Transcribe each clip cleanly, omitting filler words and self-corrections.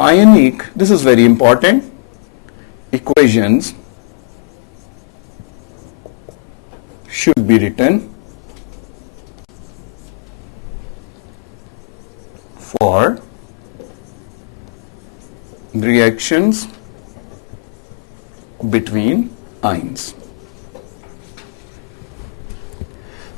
Ionic, this is very important, equations should be written for reactions between ions.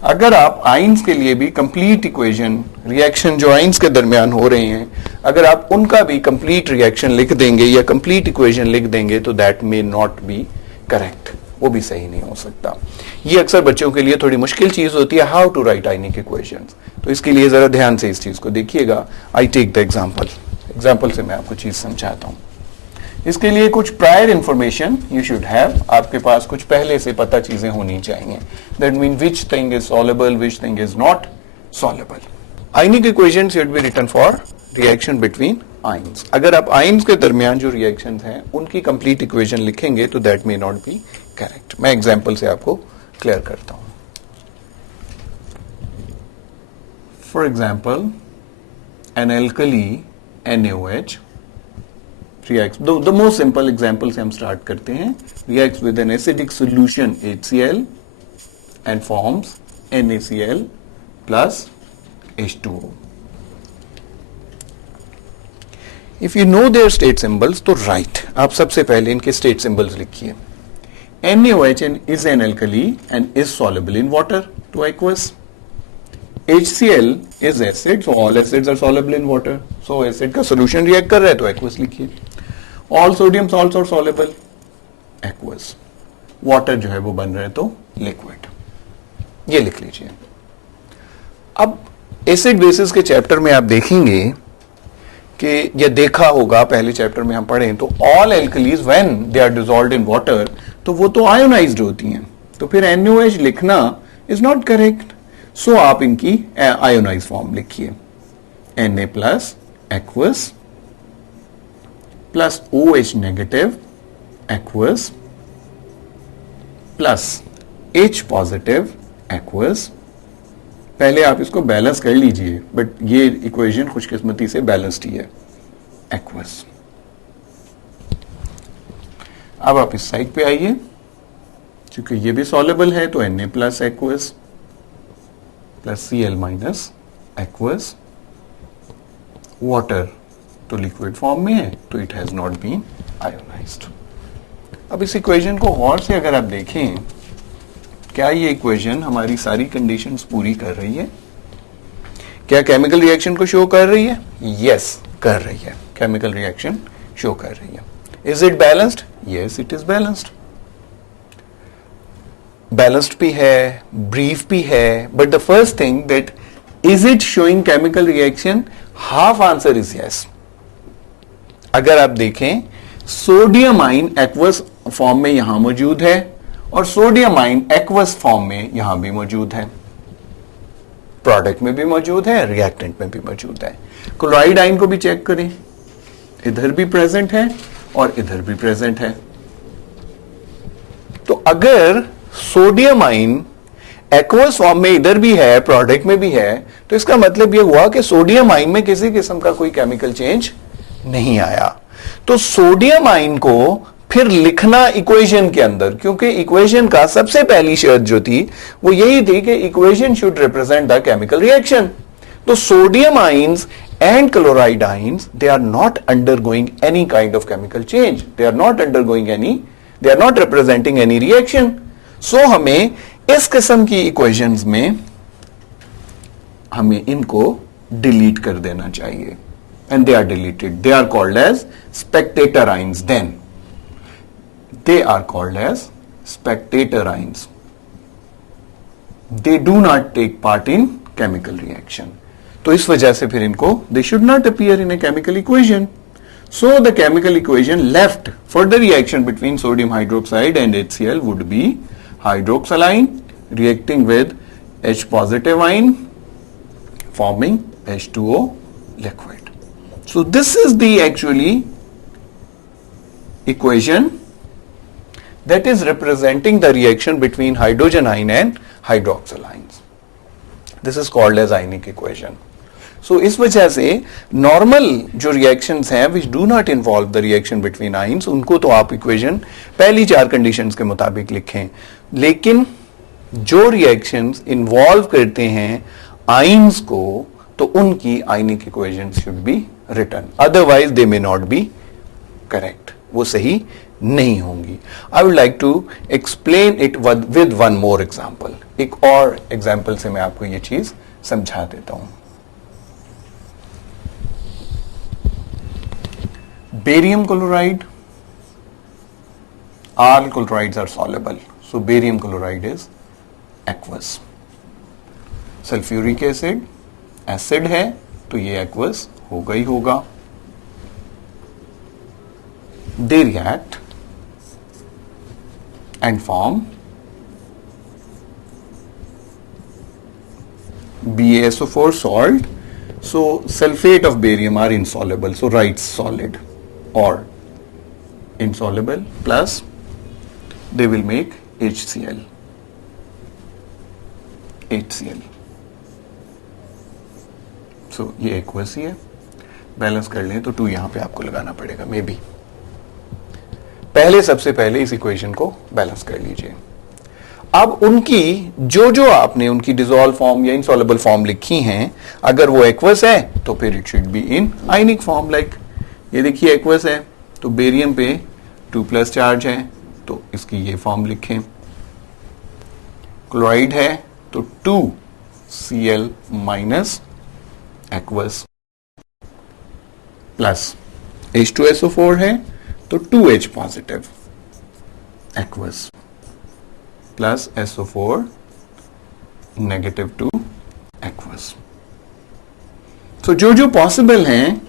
अगर आप ions के लिए भी कंप्लीट इक्वेशन, रिएक्शन जो आइंस के दरमियान हो रहे हैं, अगर आप उनका भी कंप्लीट रिएक्शन लिख देंगे या कंप्लीट इक्वेशन लिख देंगे तो that may not be correct, वो भी सही नहीं हो सकता। ये अक्सर बच्चों के लिए थोड़ी मुश्किल चीज होती है, how to write ionic equations. तो इसके लिए जरा ध्यान से इस चीज को देखिएगा। आई टेक द एग्जाम्पल से मैं आपको चीज समझाता हूं। इसके लिए कुछ prior information you should have, आपके पास कुछ पहले से पता चीजें होनी चाहिए। That mean which thing is soluble, which thing is not soluble. Ionic equation should be written for reaction between ions. अगर आप आयंस के दरमियान जो रिएक्शंस हैं उनकी कंप्लीट इक्वेशन लिखेंगे तो that may not be correct. मैं एग्जांपल से आपको क्लियर करता हूं। For example, an alkali NaOH reacts, the most simple example से हम स्टार्ट करते हैं, reacts with an acidic solution HCl and forms NaCl plus H2O. If you know their state symbols तो write, आप सबसे पहले इनके state symbols लिखिए। NaOH is an alkali and is soluble in water to aqueous. HCl is acid, so all acids are soluble in water. So acid का solution react कर रहा है तो aqueous लिखिए। All sodium salts are soluble, aqueous. Water जो है वो बन रहा है तो liquid, ये लिख लीजिए। अब एसिड बेसिस के चैप्टर में आप देखेंगे कि ये देखा होगा, पहले चैप्टर में हम पढ़ें तो all alkalis when they are dissolved in water तो वो तो आयोनाइज्ड होती हैं, तो फिर NaOH लिखना is not correct. सो आप इनकी आयोनाइज फॉर्म लिखिए, Na plus aqueous plus OH negative aqueous plus H positive aqueous. पहले आप इसको बैलेंस कर लीजिए, बट ये इक्वेशन खुशकिस्मती से बैलेंस्ड ही है, एक्वस। अब आप इस साइड पे आइए, क्योंकि ये भी सॉल्युबल है तो Na plus aqueous plus Cl minus aqueous. Water तो लिक्विड फॉर्म में है तो it has not been ionised. अब इस इक्वेशन को गौर से अगर आप देखें, क्या ये इक्वेशन हमारी सारी कंडीशंस पूरी कर रही है? क्या केमिकल रिएक्शन को शो कर रही है? यस, कर रही है, केमिकल रिएक्शन शो कर रही है। Is it balanced? Yes, it is balanced. Balanced भी है, ब्रीफ भी है, but the first thing that is it showing chemical reaction? Half answer is yes. अगर आप देखें, सोडियम आइन एक्वस फॉर्म में यहां मौजूद है और सोडियम आइन एक्वस फॉर्म में यहां भी मौजूद है, प्रोडक्ट में भी मौजूद है, रिएक्टेंट में भी मौजूद है। क्लोराइड आइन को भी चेक करें, इधर भी प्रेजेंट है और इधर भी प्रेजेंट है। तो अगर सोडियम आइन एक्वस फॉर्म में इधर भी है, प्रोडक्ट में भी है, तो इसका मतलब यह हुआ कि सोडियम आइन में किसी किस्म का कोई केमिकल चेंज नहीं आया। तो सोडियम आइन को फिर लिखना इक्वेशन के अंदर, क्योंकि इक्वेशन का सबसे पहली शर्त जो थी वो यही थी कि equation should represent the chemical reaction. तो sodium ions and chloride ions, they are not undergoing any kind of chemical change, they are not representing any reaction. So हमें इस किस्म की इक्वेशंस में हमें इनको डिलीट कर देना चाहिए, and they are deleted. They are called as spectator ions. Then they are called as spectator ions. They do not take part in chemical reaction. तो इस वजह से फिर इनको they should not appear in a chemical equation. So the chemical equation left for the reaction between sodium hydroxide and HCl would be hydroxyl reacting with H positive ion forming H2O liquid. So this is the actually equation that is representing the reaction between hydrogen ion and hydroxyl ions. This is called as ionic equation. सो इस वजह से normal जो reactions हैं which do not involve the reaction between ions, उनको तो आप equation पहली 4 conditions के मुताबिक लिखें, लेकिन जो रिएक्शंस इन्वॉल्व करते हैं आइंस को तो उनकी ionic equation should be written, otherwise they may not be correct, वो सही नहीं होंगी. I would like to explain it with one more example. एक और एग्जाम्पल से मैं आपको ये चीज समझा देता हूं. Barium chloride, all chlorides are soluble, so barium chloride is aqueous. Sulfuric acid acid है तो ये एक्वस होगा ही होगा. They react and form BaSO4 salt. So sulfate of barium are insoluble, so write solid or insoluble, plus they will make HCl. So ये aqueous ही है. Balance कर लें तो 2 यहां पे आपको लगाना पड़ेगा मे बी. सबसे पहले इस इक्वेशन को बैलेंस कर लीजिए. अब उनकी जो आपने उनकी डिसॉल्व फॉर्म या इनसॉल्युबल फॉर्म लिखी हैं, अगर वो एक्वस है तो फिर it should be in ionic form. Like ये देखिए एक्वस है तो बेरियम पे 2+ चार्ज है तो इसकी ये फॉर्म लिखें. क्लोराइड है तो 2Cl minus aqueous plus H2SO4 है तो 2H positive aqueous plus SO4 negative two aqueous. तो जो पॉसिबल हैं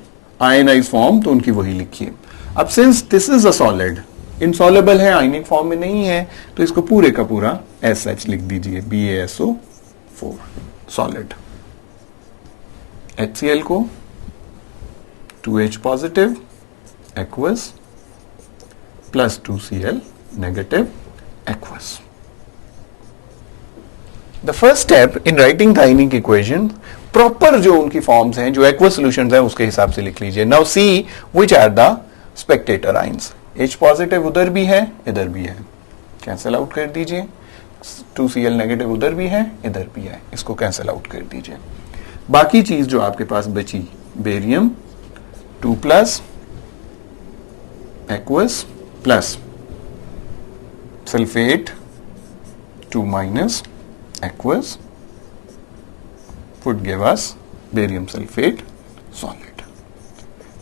आयनाइज फॉर्म तो उनकी वही लिखिए. अब since this is a solid, insoluble है, आयनिक फॉर्म में नहीं है, तो इसको पूरे का पूरा SH लिख दीजिए, BaSO4 सॉलिड. HCl को 2H positive aqueous plus 2Cl negative aqueous. The first step in writing the ionic equation, proper जो उनकी फॉर्म्स हैं, जो एक्वस सॉल्यूशंस हैं, उसके हिसाब से लिख लीजिए. Now see which are the spectator ions. H positive उधर भी है, इधर भी है, कैंसिल आउट कर दीजिए. 2Cl नेगेटिव उधर भी है, इधर भी है, इसको कैंसिल आउट कर दीजिए. बाकी चीज जो आपके पास बची, barium 2+ aqueous plus sulphate 2- aqueous would give us barium sulfate solid.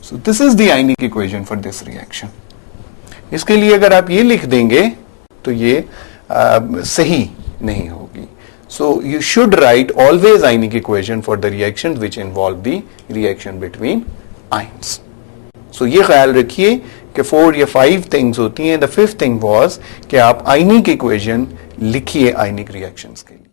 So this is the ionic equation for this reaction. इसके लिए अगर आप ये लिख देंगे तो ये सही नहीं होगी. So you should write always ionic equation for the reactions which involve the reaction between ions. So ये ख्याल रखिए कि 4 या 5 things होती हैं. The 5th thing was कि आप ionic equation लिखिए ionic reactions के लिए.